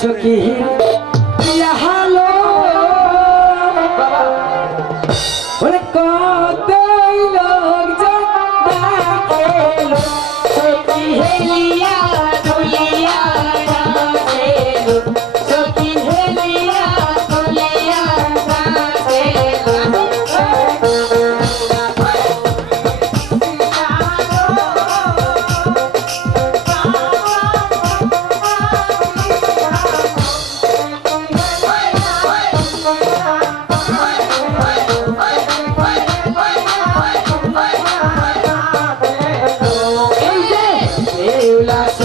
Sakhi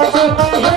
Thank you.